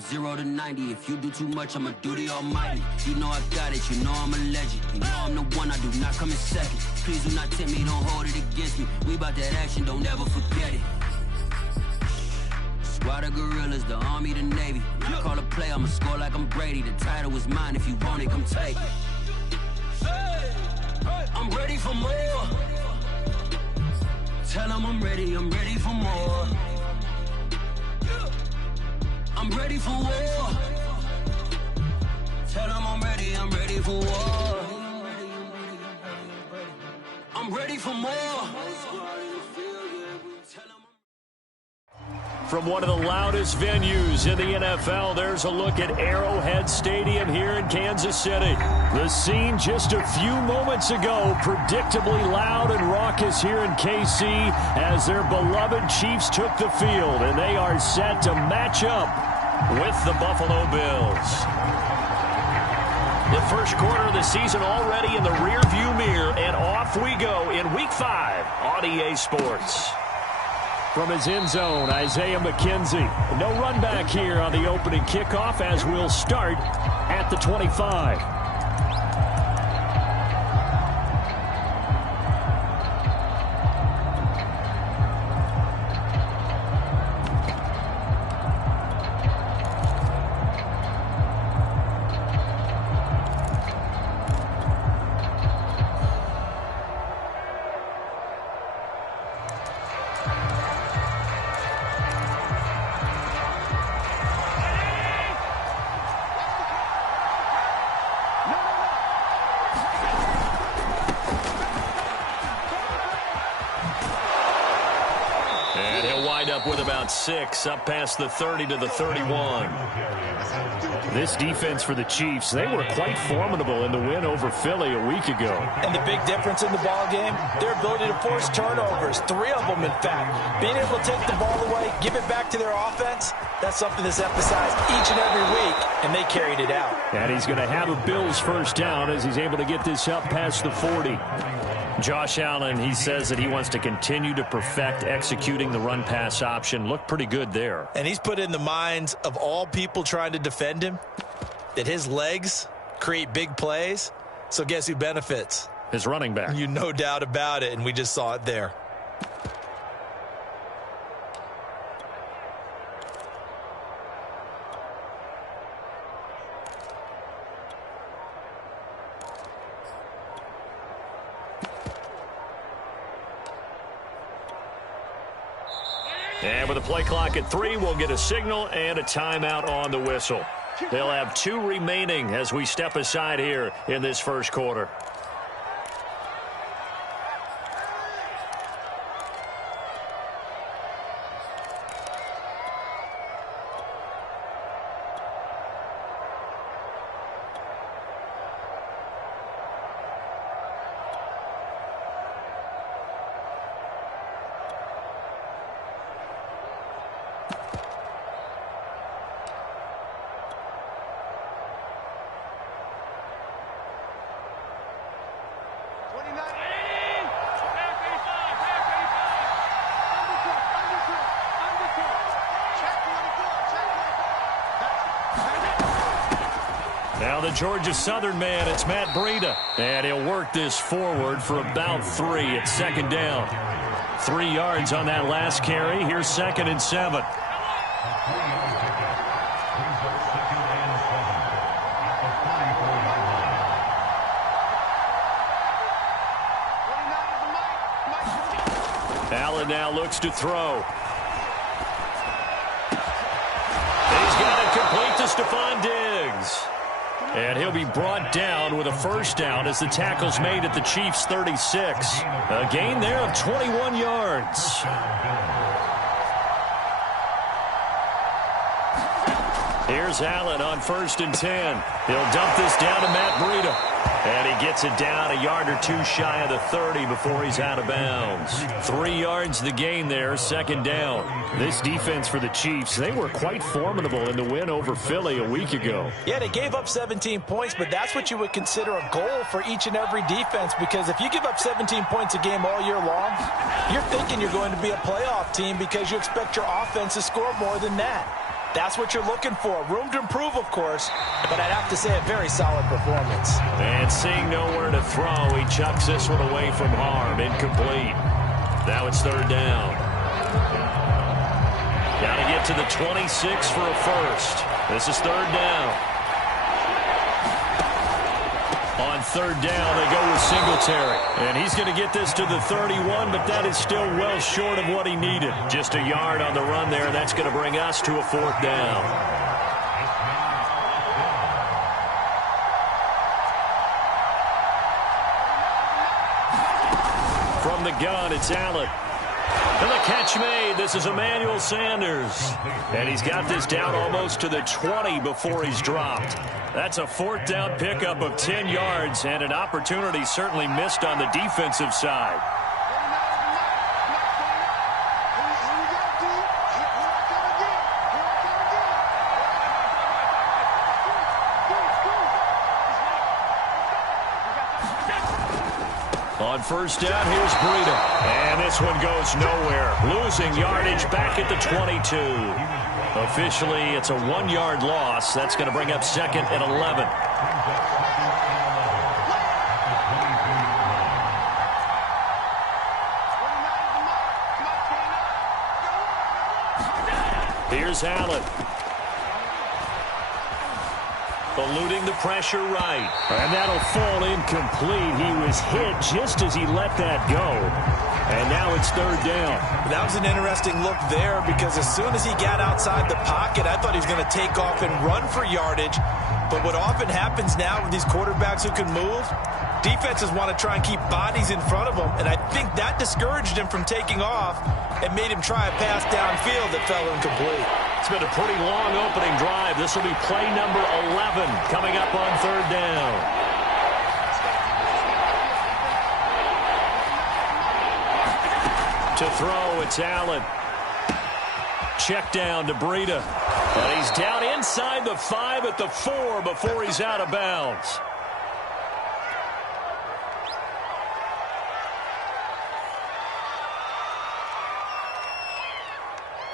0 to 90, if you do too much, I'ma do the almighty. You know I got it, you know I'm a legend. You know I'm the one, I do not come in second. Please do not tempt me, don't hold it against me. We about that action, don't ever forget it. Squad of gorillas, the army, the navy. You call a play, I'ma score like I'm Brady. The title is mine, if you want it, come take it. I'm ready for more. Tell them I'm ready for more. I'm ready for war. Tell them I'm ready for war. I'm ready for more. From one of the loudest venues in the NFL, there's a look at Arrowhead Stadium here in Kansas City. The scene just a few moments ago, predictably loud and raucous here in KC as their beloved Chiefs took the field, and they are set to match up with the Buffalo Bills. The first quarter of the season already in the rearview mirror, and off we go in Week 5 on EA Sports. From his end zone, Isaiah McKenzie. No run back here on the opening kickoff as we'll start at the 25. With about 6 up past the 30 to the 31. This defense for the Chiefs, they were quite formidable in the win over Philly a week ago. And the big difference in the ball game, their ability to force turnovers, 3 of them in fact. Being able to take the ball away, give it back to their offense, that's something that's emphasized each and every week, and they carried it out. And he's going to have a Bills first down as he's able to get this up past the 40. Josh Allen, he says that he wants to continue to perfect executing the run-pass option. Looked pretty good there. And he's put in the minds of all people trying to defend him that his legs create big plays. So guess who benefits? His running back. You no doubt about it, and we just saw it there. And with a play clock at 3, we'll get a signal and a timeout on the whistle. They'll have 2 remaining as we step aside here in this first quarter. Now the Georgia Southern man, it's Matt Breida. And he'll work this forward for about 3 at second down. 3 yards on that last carry. Here's 2nd and 7. Allen now looks to throw. He's got it complete to Stephon Diggs. And he'll be brought down with a first down as the tackle's made at the Chiefs' 36. A gain there of 21 yards. Here's Allen on 1st and 10. He'll dump this down to Matt Breida. And he gets it down a yard or 2 shy of the 30 before he's out of bounds. 3 yards the gain there, 2nd down. This defense for the Chiefs, they were quite formidable in the win over Philly a week ago. Yeah, they gave up 17 points, but that's what you would consider a goal for each and every defense, because if you give up 17 points a game all year long, you're thinking you're going to be a playoff team because you expect your offense to score more than that. That's what you're looking for. Room to improve, of course, but I'd have to say a very solid performance. And seeing nowhere to throw, he chucks this one away from harm. Incomplete. Now it's third down. Got to get to the 26 for a first. This is third down. On third down, they go with Singletary. And he's going to get this to the 31, but that is still well short of what he needed. Just a yard on the run there. That's going to bring us to a fourth down. From the gun, it's Allen. And the catch made. This is Emmanuel Sanders. And he's got this down almost to the 20 before he's dropped. That's a fourth down pickup of 10 yards and an opportunity certainly missed on the defensive side. On first down, here's Breida. And this one goes nowhere. Losing yardage back at the 22. Officially, it's a 1-yard loss. That's going to bring up second and 11. Here's Allen. Eluding the pressure right. And that'll fall incomplete. He was hit just as he let that go. And now it's third down. That was an interesting look there because as soon as he got outside the pocket, I thought he was going to take off and run for yardage. But what often happens now with these quarterbacks who can move, defenses want to try and keep bodies in front of them. And I think that discouraged him from taking off and made him try a pass downfield that fell incomplete. It's been a pretty long opening drive. This will be play number 11 coming up on third down. To throw, it's Allen. Check down to Breida. And he's down inside the 5 at the 4 before he's out of bounds.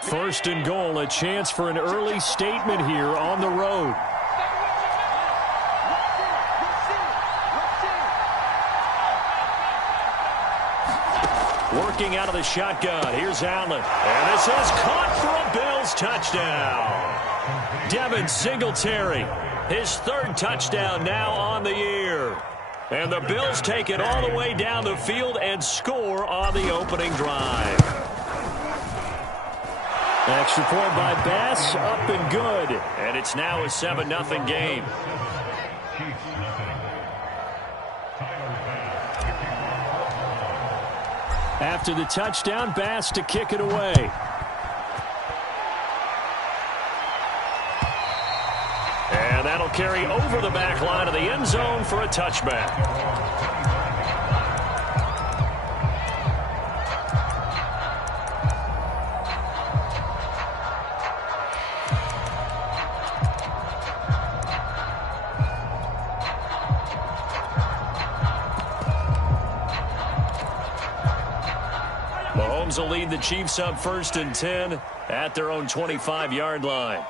First and goal, a chance for an early statement here on the road. Working out of the shotgun. Here's Allen. And this is caught for a Bills touchdown. Devin Singletary, his third touchdown now on the year. And the Bills take it all the way down the field and score on the opening drive. Extra point by Bass, up and good. And it's now a 7-0 game. After the touchdown, Bass to kick it away. And that'll carry over the back line of the end zone for a touchback. Mahomes will lead the Chiefs up first and 10 at their own 25-yard line.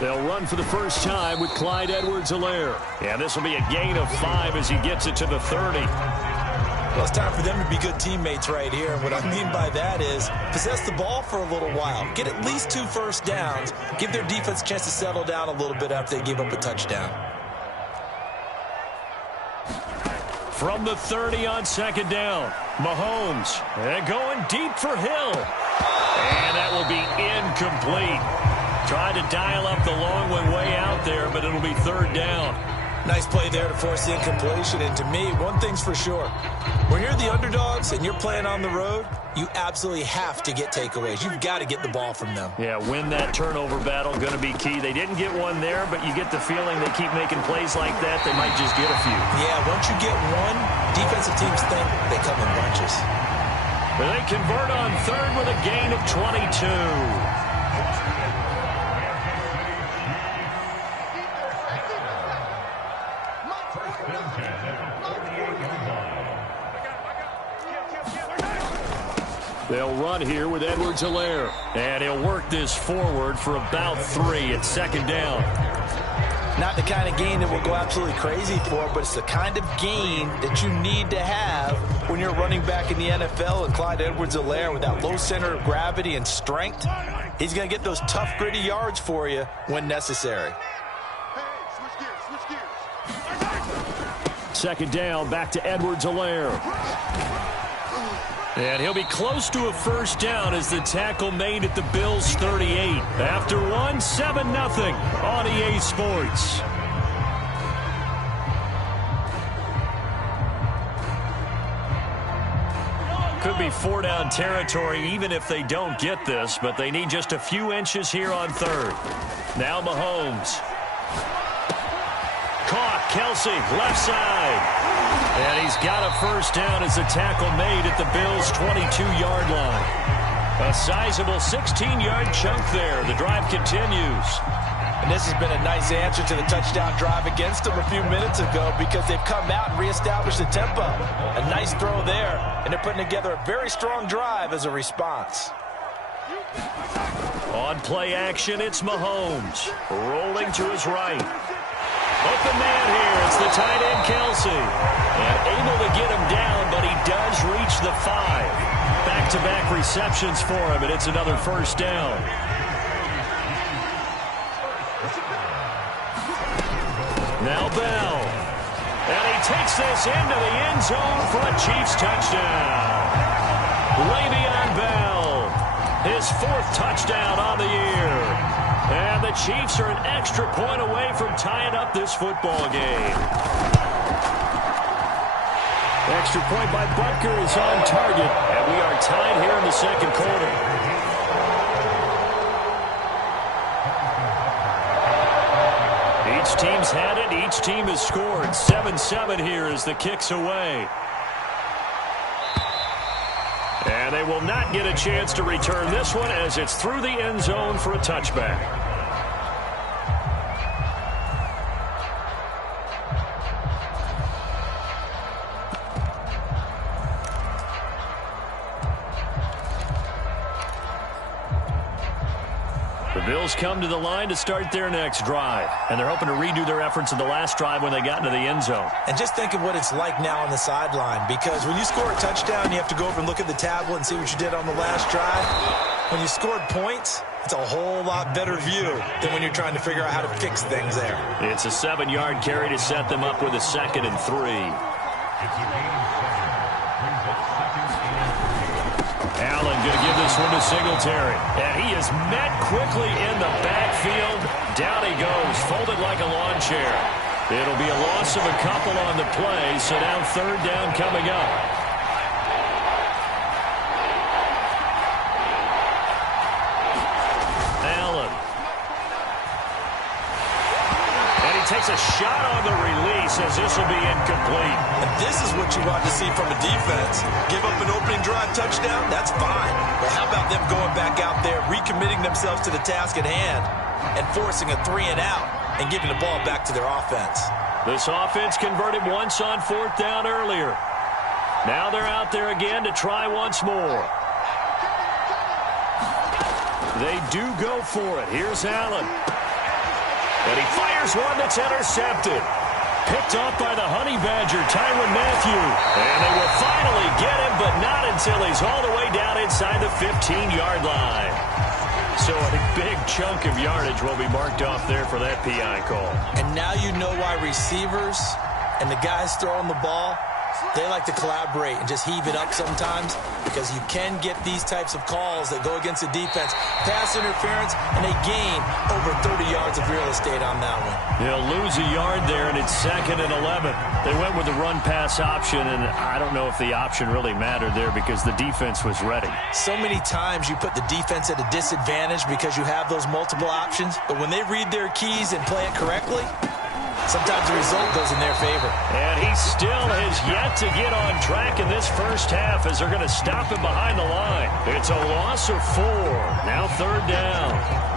They'll run for the first time with Clyde Edwards-Helaire. And this will be a gain of 5 as he gets it to the 30. Well, it's time for them to be good teammates right here. And what I mean by that is possess the ball for a little while. Get at least 2 first downs. Give their defense a chance to settle down a little bit after they give up a touchdown. From the 30 on second down, Mahomes. And going deep for Hill. And that will be incomplete. Tried to dial up the long one way out there, but it'll be third down. Nice play there to force the incompletion. And to me, one thing's for sure. When you're the underdogs and you're playing on the road, you absolutely have to get takeaways. You've got to get the ball from them. Yeah, win that turnover battle, going to be key. They didn't get one there, but you get the feeling they keep making plays like that, they might just get a few. Yeah, once you get one, defensive teams think they come in bunches. But they convert on third with a gain of 22. They'll run here with Edwards-Helaire. And he'll work this forward for about 3 at second down. Not the kind of gain that we'll go absolutely crazy for, but it's the kind of gain that you need to have when you're running back in the NFL. And Clyde Edwards-Helaire, with that low center of gravity and strength, he's going to get those tough, gritty yards for you when necessary. Second down, back to Edwards-Helaire. And he'll be close to a first down as the tackle made at the Bills' 38. After one, 7-0 on EA Sports. Could be 4-down territory even if they don't get this, but they need just a few inches here on third. Now Mahomes. Caught, Kelsey, left side. And he's got a first down as the tackle made at the Bills' 22-yard line. A sizable 16-yard chunk there. The drive continues. And this has been a nice answer to the touchdown drive against them a few minutes ago because they've come out and reestablished the tempo. A nice throw there, and they're putting together a very strong drive as a response. On play action, it's Mahomes. Rolling to his right. Open man here. It's the tight end, Kelsey. And able to get him down, but he does reach the 5. Back-to-back receptions for him, and it's another first down. Now Bell. And he takes this into the end zone for a Chiefs touchdown. Le'Veon Bell, his 4th touchdown on the year. And the Chiefs are an extra point away from tying up this football game. Extra point by Butker is on target, and we are tied here in the second quarter. Each team's had it. Each team has scored. 7-7 here as the kick's away. And they will not get a chance to return this one as it's through the end zone for a touchback. The Bills come to the line to start their next drive, and they're hoping to redo their efforts in the last drive when they got into the end zone. And just think of what it's like now on the sideline, because when you score a touchdown, you have to go over and look at the tablet and see what you did on the last drive. When you scored points, it's a whole lot better view than when you're trying to figure out how to fix things there. It's a 7-yard carry to set them up with a 2nd and 3. Allen going to give this one to Singletary. And he is met quickly in the backfield. Down he goes, folded like a lawn chair. It'll be a loss of a couple on the play, so now 3rd down coming up. Allen. And he takes a shot on the release as this will be incomplete. And this is what you want to see from a defense. Give up an opening drive touchdown, that's fine. But how about them going back out there, recommitting themselves to the task at hand, and forcing a 3-and-out and giving the ball back to their offense? This offense converted once on 4th down earlier. Now they're out there again to try once more. They do go for it. Here's Allen. And he fires one that's intercepted. Picked off by the Honey Badger, Tyrann Mathieu. And they will finally get him, but not until he's all the way down inside the 15-yard line. So a big chunk of yardage will be marked off there for that PI call. And now you know why receivers and the guys throwing the ball, they like to collaborate and just heave it up sometimes, because you can get these types of calls that go against the defense. Pass interference, and they gain over 30 yards of real estate on that one. They'll lose a yard there, and it's 2nd and 11. They went with the run-pass option, and I don't know if the option really mattered there because the defense was ready. So many times you put the defense at a disadvantage because you have those multiple options, but when they read their keys and play it correctly, sometimes the result goes in their favor. And he still has yet to get on track in this first half as they're going to stop him behind the line. It's a loss of 4. Now 3rd down.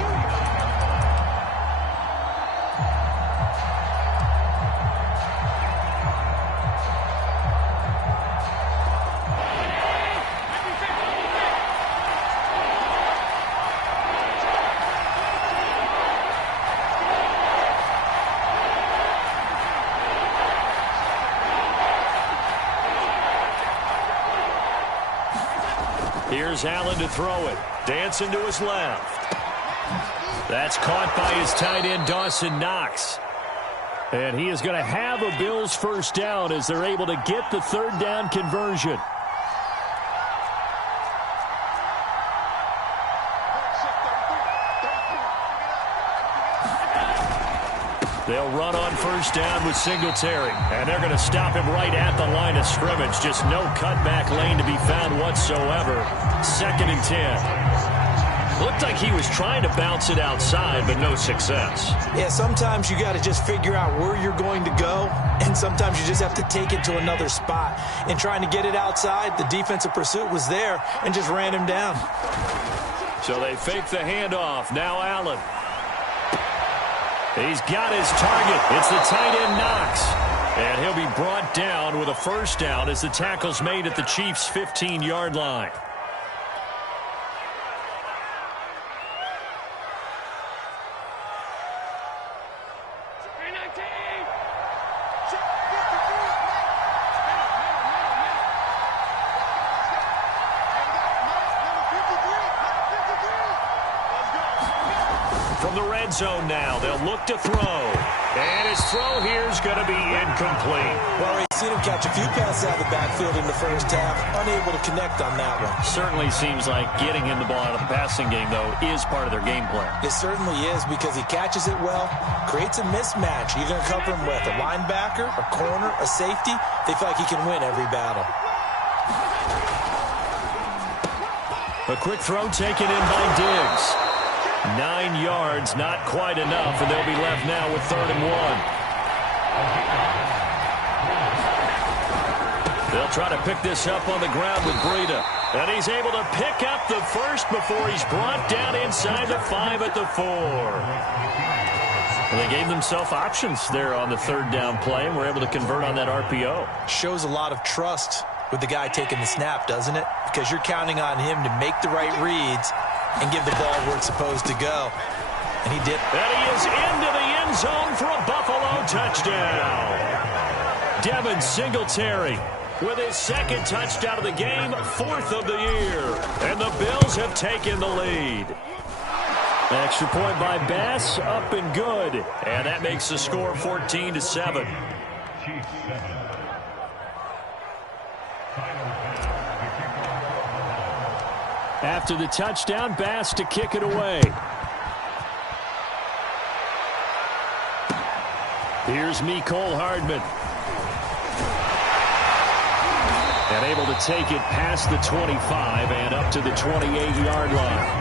Here's Allen to throw it. Dancing to his left. That's caught by his tight end, Dawson Knox. And he is going to have a Bills first down as they're able to get the third down conversion. They'll run on first down with Singletary. And they're going to stop him right at the line of scrimmage. Just no cutback lane to be found whatsoever. 2nd and 10. Looked like he was trying to bounce it outside, but no success. Yeah, sometimes you got to just figure out where you're going to go, and sometimes you just have to take it to another spot. And trying to get it outside, the defensive pursuit was there and just ran him down. So they fake the handoff. Now Allen. He's got his target. It's the tight end Knox. And he'll be brought down with a first down as the tackle's made at the Chiefs' 15-yard line. From the red zone now, they'll look to throw. And his throw here is going to be incomplete. Well, we've seen him catch a few passes out of the backfield in the first half, unable to connect on that one. Certainly seems like getting him the ball out of the passing game, though, is part of their game plan. It certainly is because he catches it well, creates a mismatch. You're going to cover him with a linebacker, a corner, a safety. They feel like he can win every battle. A quick throw taken in by Diggs. 9 yards, not quite enough, and they'll be left now with 3rd and 1. They'll try to pick this up on the ground with Breida. And he's able to pick up the first before he's brought down inside the 5 at the 4. Well, they gave themselves options there on the 3rd down play, and were able to convert on that RPO. Shows a lot of trust with the guy taking the snap, doesn't it? Because you're counting on him to make the right reads and give the ball where it's supposed to go. And he did. And he is into the end zone for a Buffalo touchdown. Devin Singletary with his 2nd touchdown of the game, 4th of the year. And the Bills have taken the lead. Extra point by Bass, up and good. And that makes the score 14-7. After the touchdown, Bass to kick it away. Here's Mecole Hardman. And able to take it past the 25 and up to the 28-yard line.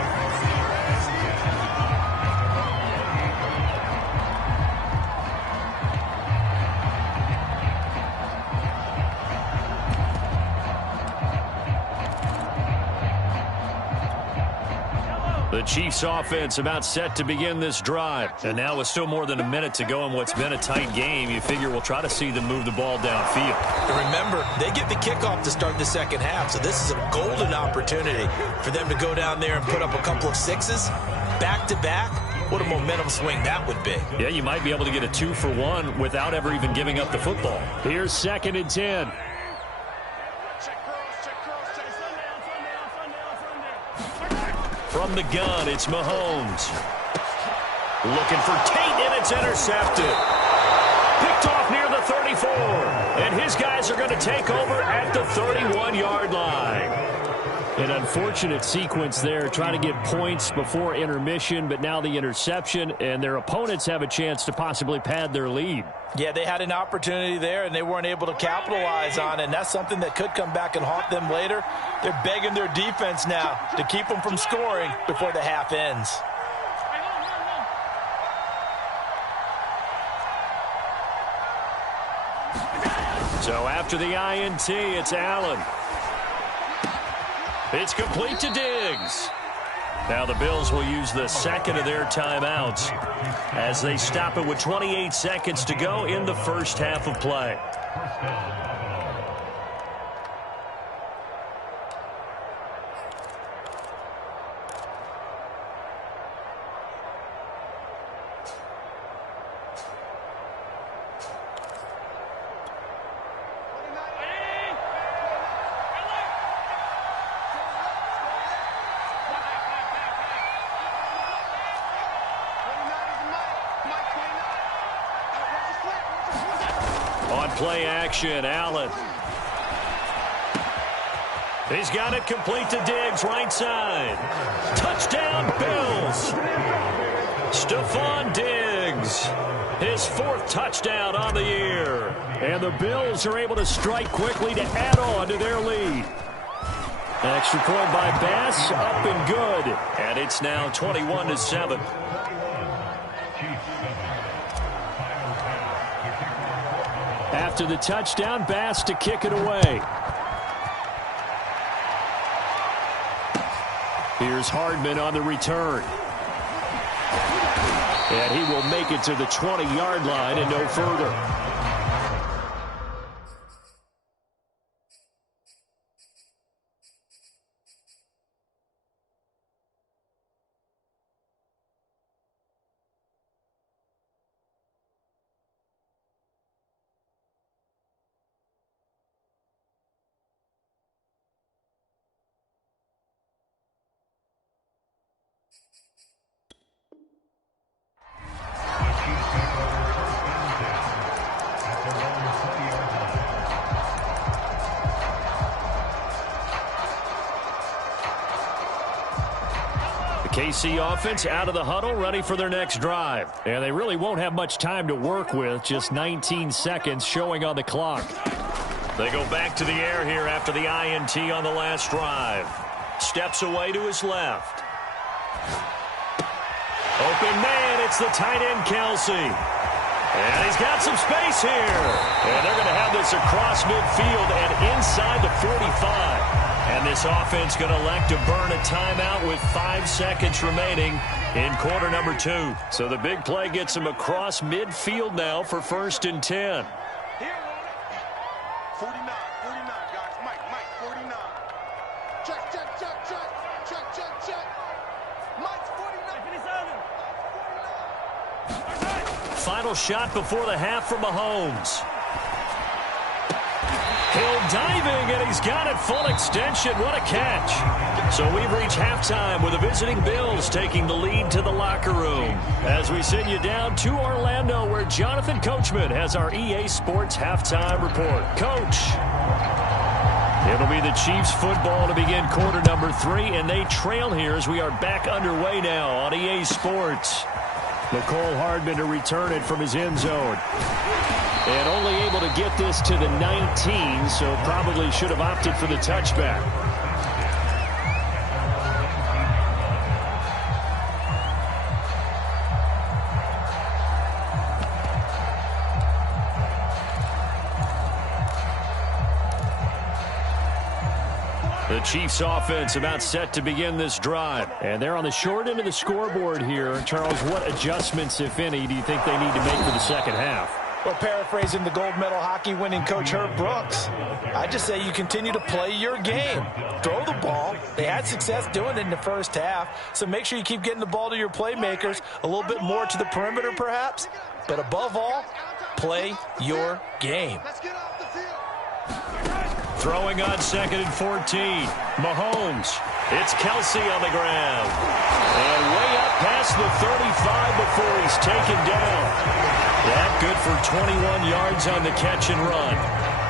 The Chiefs offense about set to begin this drive. And now with still more than a minute to go in what's been a tight game, you figure we'll try to see them move the ball downfield. And remember, they get the kickoff to start the second half, so this is a golden opportunity for them to go down there and put up a couple of sixes back-to-back. What a momentum swing that would be. Yeah, you might be able to get a 2-for-1 without ever even giving up the football. Here's 2nd and 10. From the gun, it's Mahomes. Looking for Tate, and it's intercepted. Picked off near the 34. And his guys are going to take over at the 31-yard line. An unfortunate sequence there, trying to get points before intermission, but now the interception, and their opponents have a chance to possibly pad their lead. Yeah, they had an opportunity there, and they weren't able to capitalize on it, and that's something that could come back and haunt them later. They're begging their defense now to keep them from scoring before the half ends. So after the INT, it's Allen. It's complete to Diggs. Now the Bills will use the 2nd of their timeouts as they stop it with 28 seconds to go in the first half of play. play action. Allen. He's got it complete to Diggs, right side. Touchdown, Bills. Stephon Diggs, his 4th touchdown on the year. And the Bills are able to strike quickly to add on to their lead. Extra point by Bass, up and good. And it's now 21-7. After the touchdown, Bass to kick it away. Here's Hardman on the return. And he will make it to the 20-yard line and no further. KC offense out of the huddle, ready for their next drive. And they really won't have much time to work with, just 19 seconds showing on the clock. They go back to the air here after the INT on the last drive. Steps away to his left. Open man, it's the tight end, Kelsey. And he's got some space here. And they're going to have this across midfield and inside the 45. And this offense going to elect to burn a timeout with 5 seconds remaining in quarter number 2. So the big play gets him across midfield now for 1st and 10. 49, guys. Mike, 49. Check. Mike's 49. Final shot before the half from Mahomes. Hill diving, and he's got it full extension. What a catch. So we've reached halftime with the visiting Bills taking the lead to the locker room. As we send you down to Orlando, where Jonathan Coachman has our EA Sports halftime report. Coach. It'll be the Chiefs football to begin quarter number 3, and they trail here as we are back underway now on EA Sports. Nicole Hardman to return it from his end zone. And only able to get this to the 19, so probably should have opted for the touchback. The Chiefs offense about set to begin this drive. And they're on the short end of the scoreboard here. Charles, what adjustments, if any, do you think they need to make for the second half? Well, paraphrasing the gold medal hockey winning coach Herb Brooks, I just say you continue to play your game. Throw the ball. They had success doing it in the first half, so make sure you keep getting the ball to your playmakers, a little bit more to the perimeter perhaps, but above all, play your game. Throwing on 2nd and 14. Mahomes. It's Kelsey on the ground. And way up past the 35 before he's taken down. That good for 21 yards on the catch and run.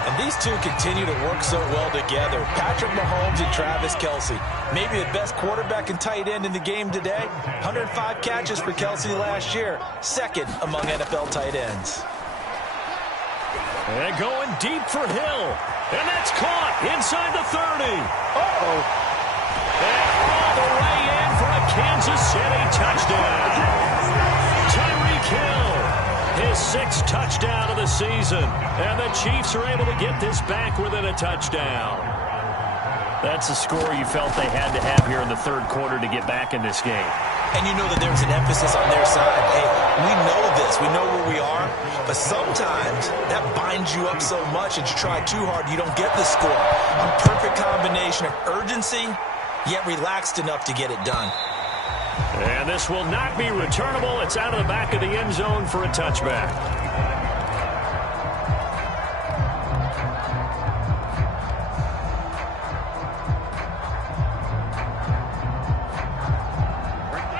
And these two continue to work so well together. Patrick Mahomes and Travis Kelsey. Maybe the best quarterback and tight end in the game today. 105 catches for Kelsey last year. 2nd among NFL tight ends. And going deep for Hill. And that's caught inside the 30. Uh-oh. And all the way in for a Kansas City touchdown. Tyreek Hill, his 6th touchdown of the season. And the Chiefs are able to get this back within a touchdown. That's a score you felt they had to have here in the 3rd quarter to get back in this game. And you know that there's an emphasis on their side. Hey, we know this. We know where we are. But sometimes that binds you up so much that you try too hard, you don't get the score. A perfect combination of urgency, yet relaxed enough to get it done. And this will not be returnable. It's out of the back of the end zone for a touchback.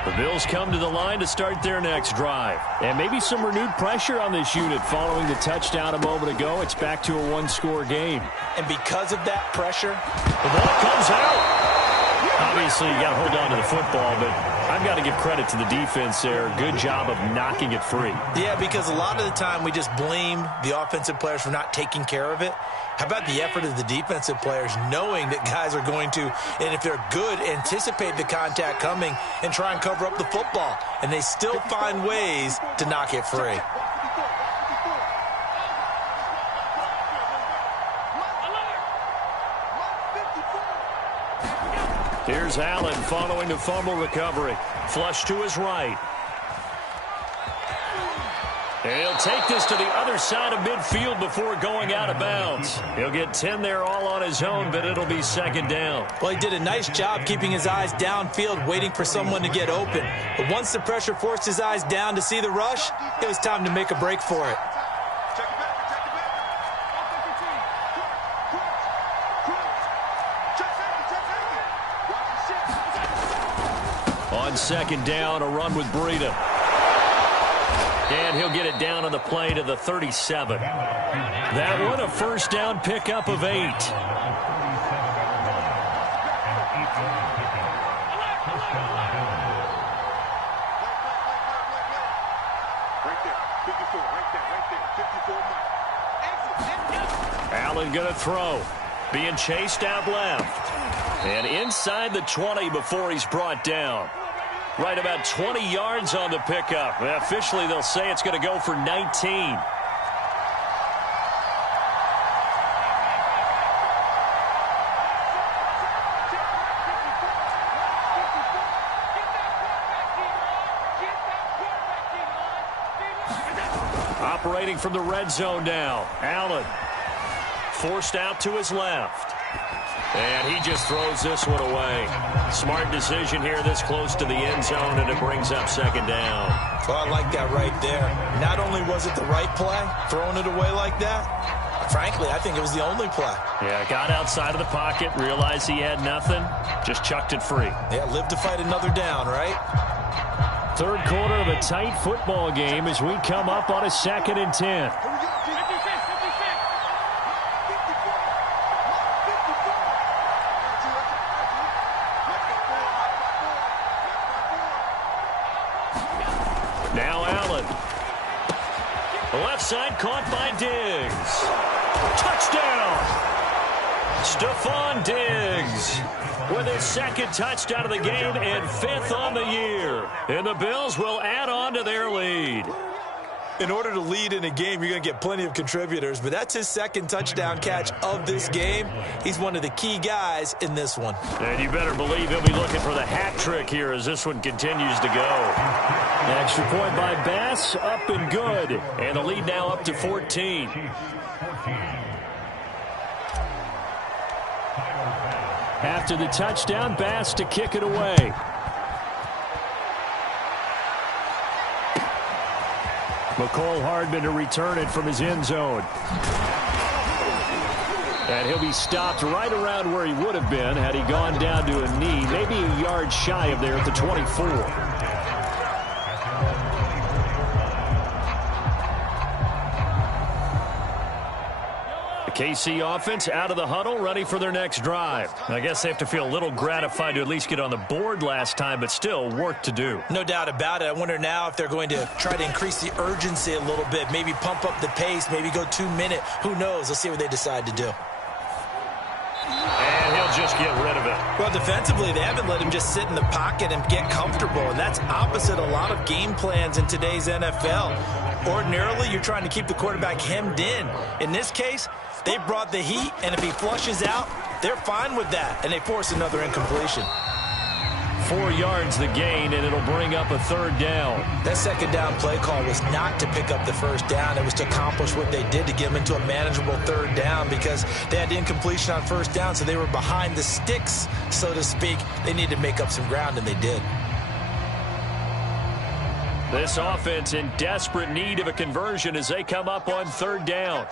The Bills come to the line to start their next drive. And maybe some renewed pressure on this unit following the touchdown a moment ago. It's back to a one-score game. And because of that pressure, the ball comes out. Obviously, you got to hold on to the football, but I've got to give credit to the defense there. Good job of knocking it free. Yeah, because a lot of the time we just blame the offensive players for not taking care of it. How about the effort of the defensive players knowing that guys are going to, and if they're good, anticipate the contact coming and try and cover up the football. And they still find ways to knock it free. Here's Allen following the fumble recovery. Flush to his right. And he'll take this to the other side of midfield before going out of bounds. He'll get 10 there all on his own, but it'll be second down. Well, he did a nice job keeping his eyes downfield, waiting for someone to get open. But once the pressure forced his eyes down to see the rush, it was time to make a break for it. On second down, a run with Breida. And he'll get it down on the play to the 37. That one a first down pickup of 8. Right there, 54, right there, 54 Mike. Allen going to throw. Being chased out left. And inside the 20 before he's brought down. Right about 20 yards on the pickup. Officially, they'll say it's going to go for 19. Operating from the red zone now. Allen forced out to his left. And he just throws this one away. Smart decision here this close to the end zone, and it brings up second down. Well, I like that right there. Not only was it the right play, throwing it away like that, frankly, I think it was the only play. Yeah, got outside of the pocket, realized he had nothing, just chucked it free. Yeah, live to fight another down, right? Third quarter of a tight football game as we come up on a 2nd and 10. Now Allen. The left side caught by Diggs. Touchdown! Stephon Diggs with his 2nd touchdown of the game and 5th on the year. And the Bills will add on to their lead. In order to lead in a game, you're going to get plenty of contributors, but that's his 2nd touchdown catch of this game. He's one of the key guys in this one. And you better believe he'll be looking for the hat trick here as this one continues to go. Extra point by Bass, up and good. And the lead now up to 14. After the touchdown, Bass to kick it away. McCole Hardman to return it from his end zone. And he'll be stopped right around where he would have been had he gone down to a knee, maybe a yard shy of there at the 24. KC offense out of the huddle, ready for their next drive. I guess they have to feel a little gratified to at least get on the board last time, but still work to do. No doubt about it. I wonder now if they're going to try to increase the urgency a little bit, maybe pump up the pace, maybe go 2-minute. Who knows? Let's see what they decide to do. And he'll just get rid of it. Well, defensively, they haven't let him just sit in the pocket and get comfortable, and that's opposite a lot of game plans in today's NFL. Ordinarily, you're trying to keep the quarterback hemmed in. In this case, they brought the heat, and if he flushes out, they're fine with that, and they force another incompletion. 4 yards the gain, and it'll bring up a 3rd down. That 2nd down play call was not to pick up the 1st down. It was to accomplish what they did to get them into a manageable 3rd down because they had incompletion on 1st down, so they were behind the sticks, so to speak. They needed to make up some ground, and they did. This offense in desperate need of a conversion as they come up on 3rd down.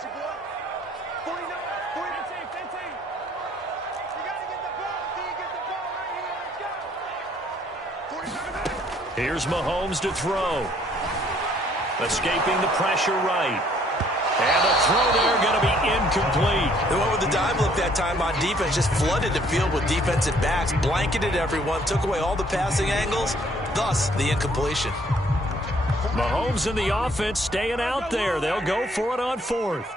Here's Mahomes to throw. Escaping the pressure right. And the throw there going to be incomplete. They went with the dime look that time on defense. Just flooded the field with defensive backs. Blanketed everyone. Took away all the passing angles. Thus, the incompletion. Mahomes and the offense staying out there. They'll go for it on fourth.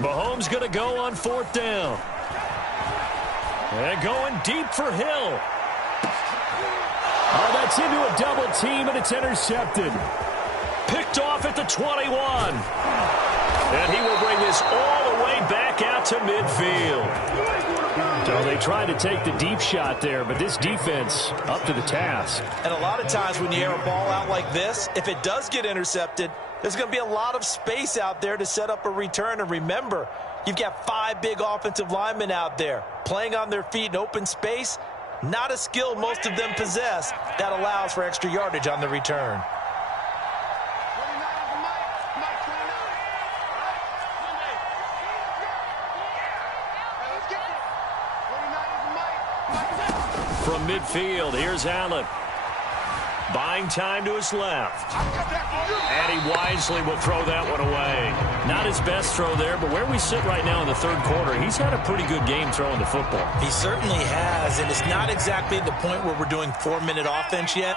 Mahomes going to go on fourth down. And going deep for Hill. Oh, that's into a double team, and it's intercepted. Picked off at the 21. And he will bring this all the way back out to midfield. So they tried to take the deep shot there, but this defense up to the task. And a lot of times when you air a ball out like this, if it does get intercepted, there's going to be a lot of space out there to set up a return. And remember, you've got 5 big offensive linemen out there playing on their feet in open space. Not a skill most of them possess. That allows for extra yardage on the return. From midfield, here's Allen. Buying time to his left. And he wisely will throw that one away. Not his best throw there, but where we sit right now in the third quarter, he's had a pretty good game throwing the football. He certainly has, and it's not exactly at the point where we're doing 4-minute offense yet,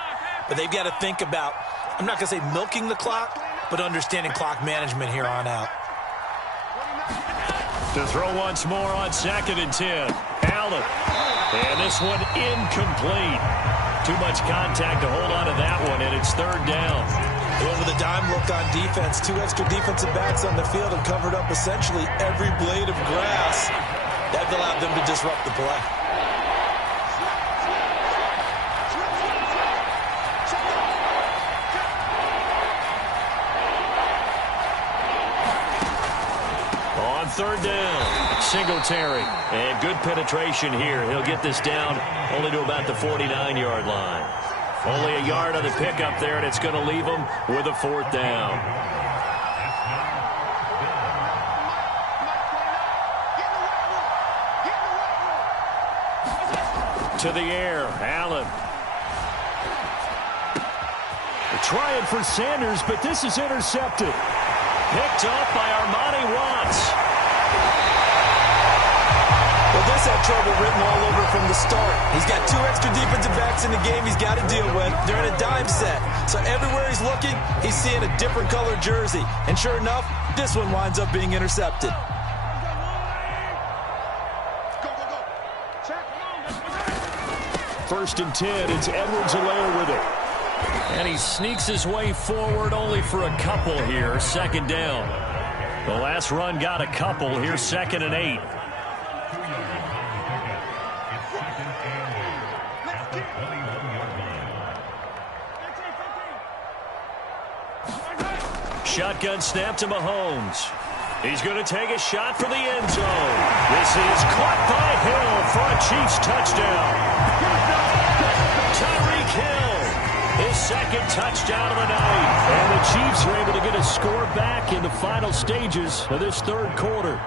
but they've got to think about, I'm not going to say milking the clock, but understanding clock management here on out. To throw once more on 2nd and 10. Allen. And this one incomplete. Too much contact to hold on to that one, and it's 3rd down. They went with a dime look on defense. 2 extra defensive backs on the field and covered up essentially every blade of grass. That allowed them to disrupt the play. On 3rd down, Singletary. And good penetration here. He'll get this down only to about the 49-yard line. Only a yard on the pickup there, and it's going to leave him with a 4th down. To the air, Allen. They're trying for Sanders, but this is intercepted. Picked off by Armani Watts. Well, this had trouble written all over from the start. He's got 2 extra defensive backs in the game he's got to deal with. They're in a dime set. So everywhere he's looking, he's seeing a different color jersey. And sure enough, this one winds up being intercepted. First and 10, it's Edwards-Helaire with it. And he sneaks his way forward only for a couple here. 2nd down. The last run got a couple. Here's 2nd and 8. Shotgun snap to Mahomes. He's going to take a shot for the end zone. This is caught by Hill for a Chiefs touchdown. Tyreek Hill, his 2nd touchdown of the night. And the Chiefs are able to get a score back in the final stages of this 3rd quarter.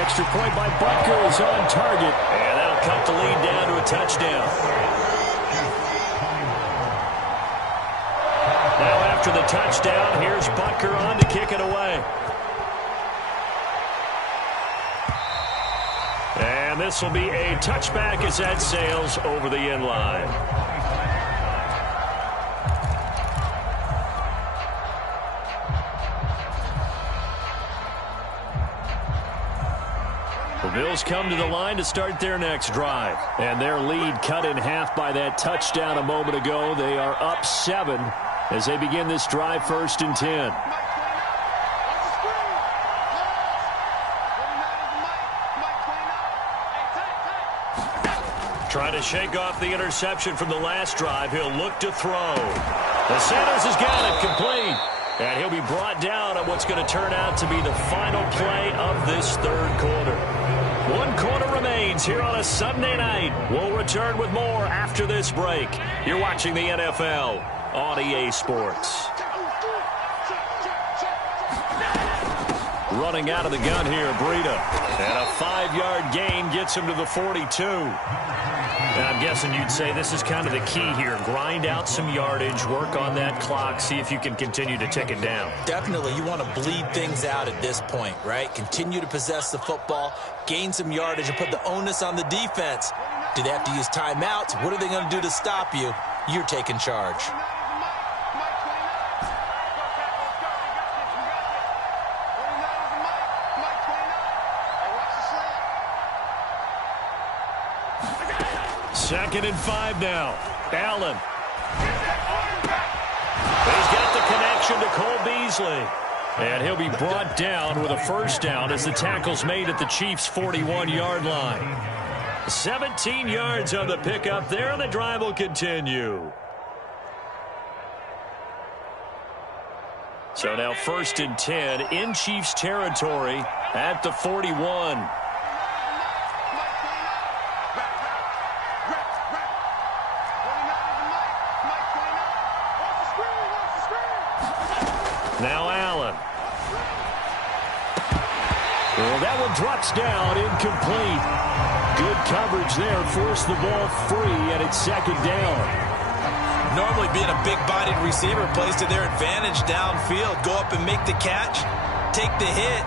Extra point by Butker is on target. And that'll cut the lead down to a touchdown. Now after the touchdown, here's Butker on to kick it away. And this will be a touchback as that sails over the end line. The Bills come to the line to start their next drive. And their lead cut in half by that touchdown a moment ago. They are up 7 as they begin this drive. 1st and 10. Trying to shake off the interception from the last drive. He'll look to throw. The Sanders has got it complete. And he'll be brought down on what's going to turn out to be the final play of this third quarter. 1 quarter remains here on a Sunday night. We'll return with more after this break. You're watching the NFL on EA Sports. Running out of the gun here, Breida. And a 5-yard gain gets him to the 42. And I'm guessing you'd say this is kind of the key here. Grind out some yardage, work on that clock, see if you can continue to tick it down. Definitely. You want to bleed things out at this point, right? Continue to possess the football, gain some yardage, and put the onus on the defense. Do they have to use timeouts? What are they going to do to stop you? You're taking charge. Second and 5 now. Allen. He's got the connection to Cole Beasley. And he'll be brought down with a first down as the tackle's made at the Chiefs' 41-yard line. 17 yards on the pickup there, and the drive will continue. So now 1st and 10 in Chiefs territory at the 41. Now Allen. Well, that one drops down, incomplete. Good coverage there, forced the ball free, and it's 2nd down. Normally being a big-bodied receiver plays to their advantage downfield. Go up and make the catch, take the hit,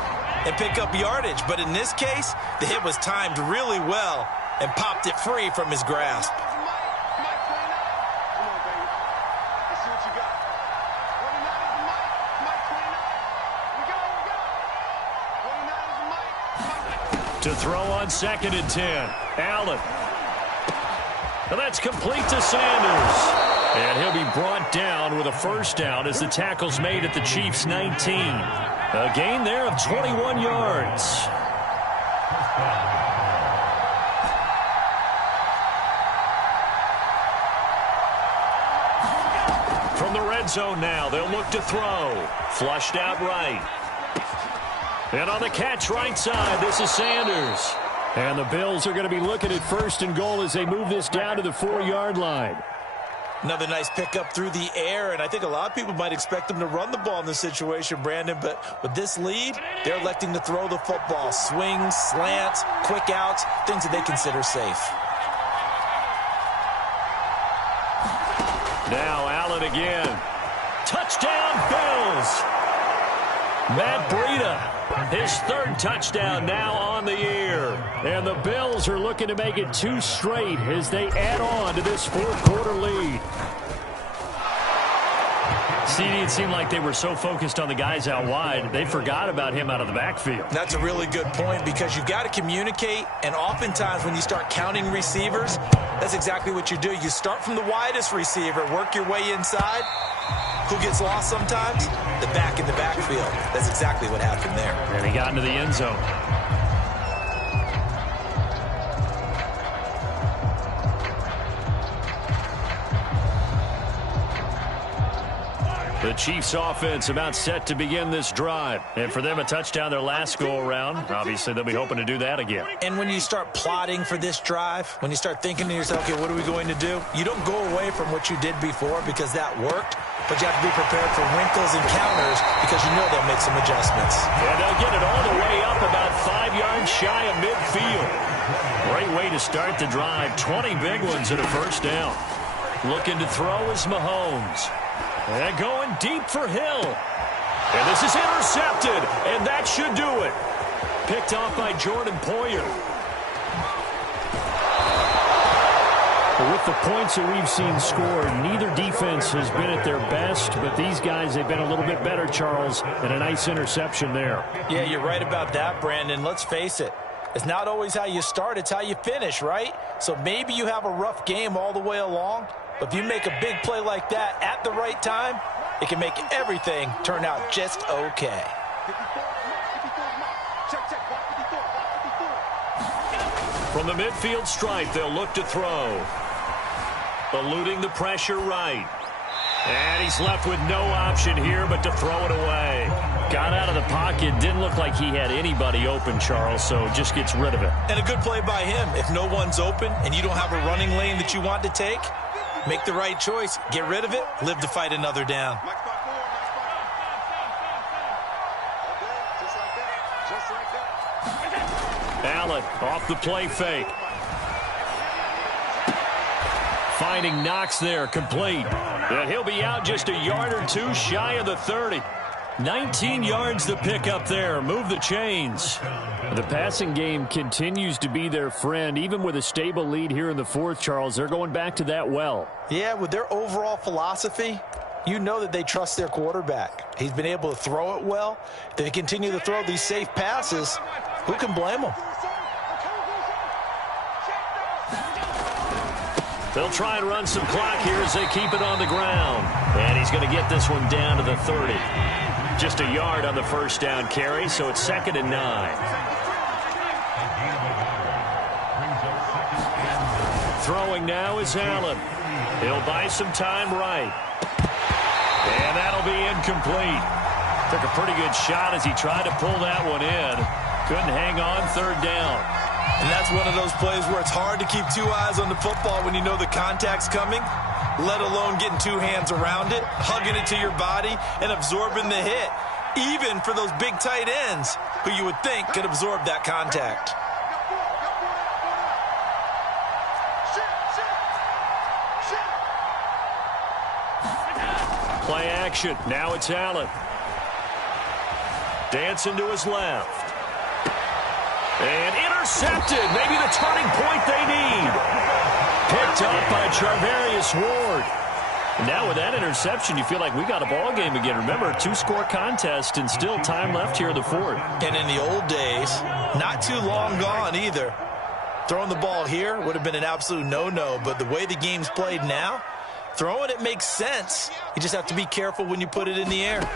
and pick up yardage. But in this case, the hit was timed really well and popped it free from his grasp. To throw on 2nd and 10. Allen. And that's complete to Sanders. And he'll be brought down with a first down as the tackle's made at the Chiefs' 19. A gain there of 21 yards. From the red zone now, they'll look to throw. Flushed out right. And on the catch right side, this is Sanders. And the Bills are going to be looking at 1st and goal as they move this down to the 4-yard line. Another nice pickup through the air, and I think a lot of people might expect them to run the ball in this situation, Brandon, but with this lead, they're electing to throw the football. Swings, slants, quick outs, things that they consider safe. Now Allen again. Touchdown, Bills! Matt Breida. His 3rd touchdown now on the year. And the Bills are looking to make it 2 straight as they add on to this 4th quarter lead. CD, it seemed like they were so focused on the guys out wide, they forgot about him out of the backfield. That's a really good point because you've got to communicate, and oftentimes when you start counting receivers, that's exactly what you do. You start from the widest receiver, work your way inside. Who gets lost sometimes? The back in the backfield. That's exactly what happened there. And he got into the end zone. The Chiefs offense about set to begin this drive. And for them, a touchdown their last go-around. Obviously, they'll be hoping to do that again. And when you start plotting for this drive, when you start thinking to yourself, okay, what are we going to do? You don't go away from what you did before because that worked. But you have to be prepared for wrinkles and counters because you know they'll make some adjustments. And they'll get it all the way up about 5 yards shy of midfield. Great way to start the drive. 20 big ones and a first down. Looking to throw is Mahomes. And going deep for Hill. And this is intercepted. And that should do it. Picked off by Jordan Poyer. With the points that we've seen scored, neither defense has been at their best, but these guys, they've been a little bit better, Charles, and a nice interception there. Yeah, you're right about that, Brandon. Let's face it. It's not always how you start, it's how you finish, right? So maybe you have a rough game all the way along, but if you make a big play like that at the right time, it can make everything turn out just okay. From the midfield stripe, they'll look to throw. Eluding the pressure right. And he's left with no option here but to throw it away. Got out of the pocket. Didn't look like he had anybody open, Charles, so just gets rid of it. And a good play by him. If no one's open and you don't have a running lane that you want to take, make the right choice. Get rid of it. Live to fight another down. Allen off the play fake. Finding Knox there, complete. And he'll be out just a yard or two shy of the 30. 19 yards to pick up there. Move the chains. The passing game continues to be their friend. Even with a stable lead here in the fourth, Charles, they're going back to that well. Yeah, with their overall philosophy, you know that they trust their quarterback. He's been able to throw it well. They continue to throw these safe passes. Who can blame them? They'll try and run some clock here as they keep it on the ground. And he's going to get this one down to the 30. Just a yard on the first down carry, so it's 2nd and 9. Throwing now is Allen. He'll buy some time right. And that'll be incomplete. Took a pretty good shot as he tried to pull that one in. Couldn't hang on, 3rd down. And that's one of those plays where it's hard to keep two eyes on the football when you know the contact's coming, let alone getting two hands around it, hugging it to your body, and absorbing the hit, even for those big tight ends who you would think could absorb that contact. Play action. Now it's Allen. Dancing to his left. And intercepted. Maybe the turning point they need. Picked up by Charvarius Ward. And now with that interception, you feel like we got a ball game again. Remember, 2-score contest and still time left here in the fourth. And in the old days, not too long gone either. Throwing the ball here would have been an absolute no-no. But the way the game's played now, throwing it makes sense. You just have to be careful when you put it in the air.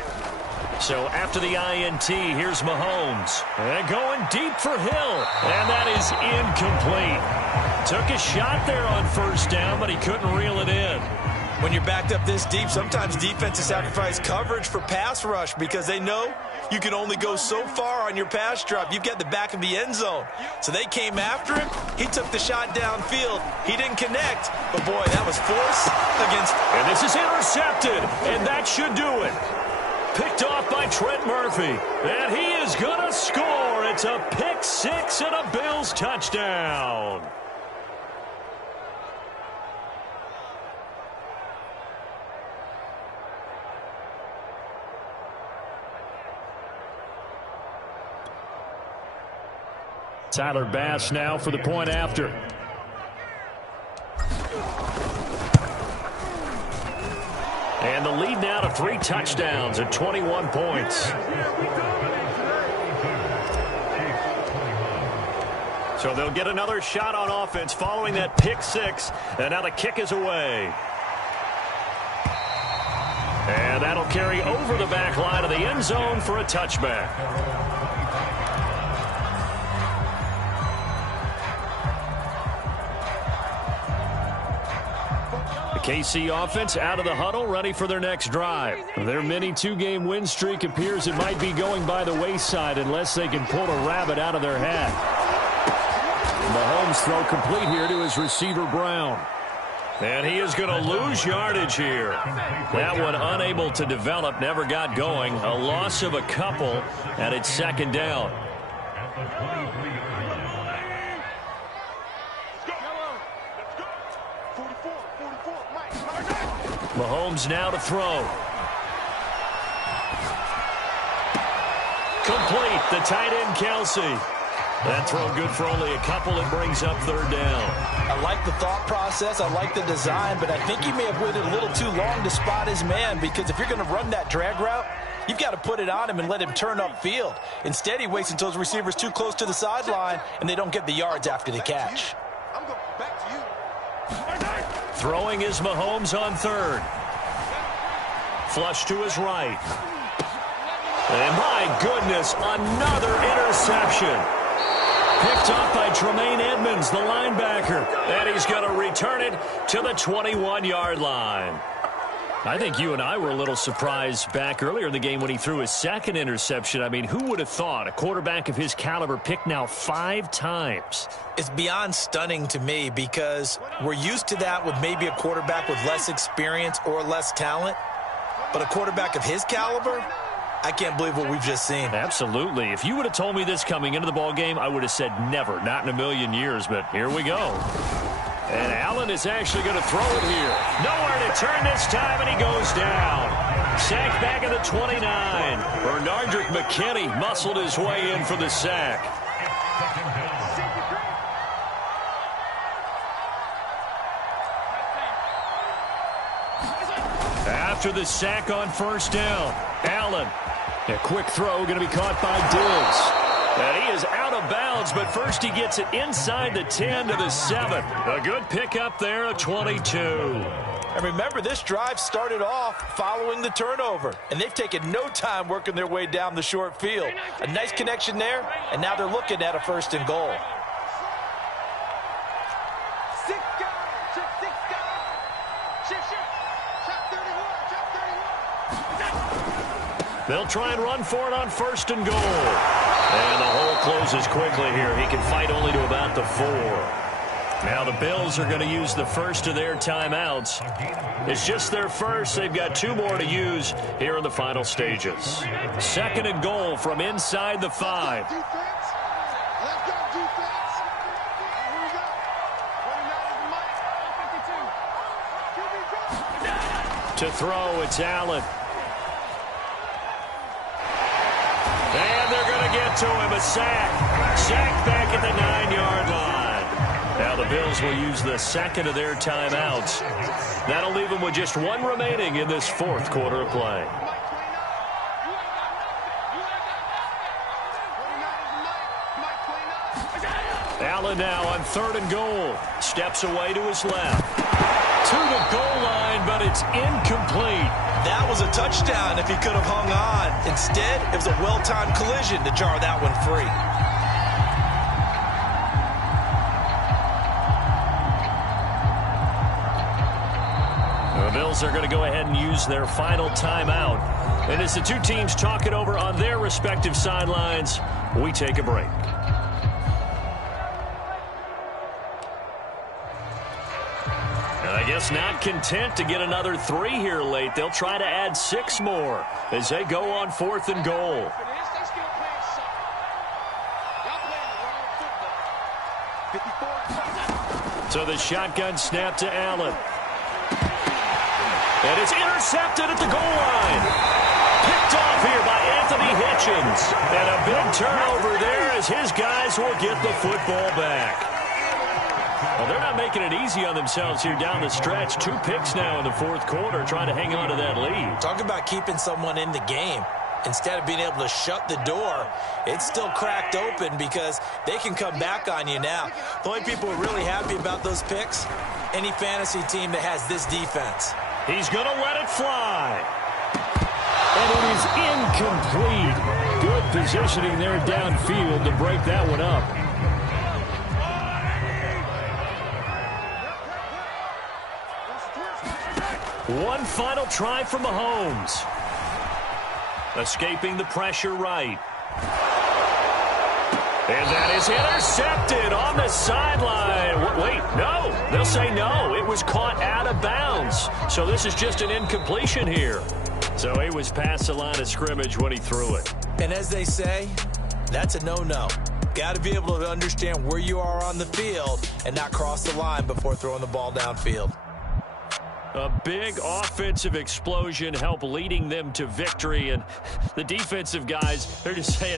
So after the INT, here's Mahomes. And going deep for Hill. And that is incomplete. Took a shot there on first down, but he couldn't reel it in. When you're backed up this deep, sometimes defenses sacrifice coverage for pass rush because they know you can only go so far on your pass drop. You've got the back of the end zone. So they came after him. He took the shot downfield. He didn't connect. But, boy, that was force against... And this is intercepted. And that should do it. Picked off by Trent Murphy. And he is going to score. It's a pick six and a Bills touchdown. Tyler Bass now for the point after. And the lead now to 3 touchdowns at 21 points. So they'll get another shot on offense following that pick six. And now the kick is away. And that'll carry over the back line of the end zone for a touchback. KC offense out of the huddle, ready for their next drive. Their mini 2-game win streak appears it might be going by the wayside unless they can pull a rabbit out of their hat. Mahomes throw complete here to his receiver Brown. And he is going to lose yardage here. That one unable to develop, never got going. A loss of a couple, and it's second down. Mahomes now to throw. Complete. The tight end, Kelsey. That throw good for only a couple. It brings up third down. I like the thought process. I like the design, but I think he may have waited a little too long to spot his man because if you're going to run that drag route, you've got to put it on him and let him turn upfield. Instead, he waits until his receiver's too close to the sideline and they don't get the yards after the catch. I'm going back to you. Throwing is Mahomes on third. Flush to his right. And my goodness, another interception. Picked up by Tremaine Edmonds, the linebacker. And he's going to return it to the 21-yard line. I think you and I were a little surprised back earlier in the game when he threw his second interception. I mean, who would have thought a quarterback of his caliber picked now 5 times? It's beyond stunning to me because we're used to that with maybe a quarterback with less experience or less talent. But a quarterback of his caliber, I can't believe what we've just seen. Absolutely. If you would have told me this coming into the ball game, I would have said never, not in a million years. But here we go. And Allen is actually going to throw it here. Nowhere to turn this time, and he goes down. Sack back at the 29. Bernardrick McKinney muscled his way in for the sack. After the sack on first down, Allen. A quick throw going to be caught by Diggs. And he is out of bounds, but first he gets it inside the 10 to the 7. A good pickup there at 22. And remember, this drive started off following the turnover, and they've taken no time working their way down the short field. A nice connection there, and now they're looking at a 1st and goal. They'll try and run for it on 1st and goal. And the hole closes quickly here. He can fight only to about the 4. Now the Bills are going to use the first of their timeouts. It's just their first. They've got 2 more to use here in the final stages. 2nd and goal from inside the 5. To throw, it's Allen. And they're going to get to him, a sack. Sack back at the 9-yard line. Now the Bills will use the 2nd of their timeouts. That'll leave them with just 1 remaining in this 4th quarter of play. Allen now on 3rd and goal. Steps away to his left. To the goal line, but it's incomplete. That was a touchdown if he could have hung on. Instead, it was a well-timed collision to jar that one free. The Bills are going to go ahead and use their final timeout. And as the 2 teams talk it over on their respective sidelines, we take a break. I guess not content to get another 3 here late. They'll try to add 6 more as they go on 4th and goal. So the shotgun snap to Allen. And it's intercepted at the goal line. Picked off here by Anthony Hitchens. And a big turnover there as his guys will get the football back. Well, they're not making it easy on themselves here down the stretch. 2 picks now in the 4th quarter, trying to hang on to that lead. Talk about keeping someone in the game. Instead of being able to shut the door, it's still cracked open because they can come back on you now. The only people who are really happy about those picks, any fantasy team that has this defense. He's going to let it fly. And it is incomplete. Good positioning there downfield to break that one up. One final try from Mahomes. Escaping the pressure right. And that is intercepted on the sideline. Wait, no. They'll say no. It was caught out of bounds. So this is just an incompletion here. So he was past the line of scrimmage when he threw it. And as they say, that's a no-no. Got to be able to understand where you are on the field and not cross the line before throwing the ball downfield. A big offensive explosion helped leading them to victory. And the defensive guys, they're just saying,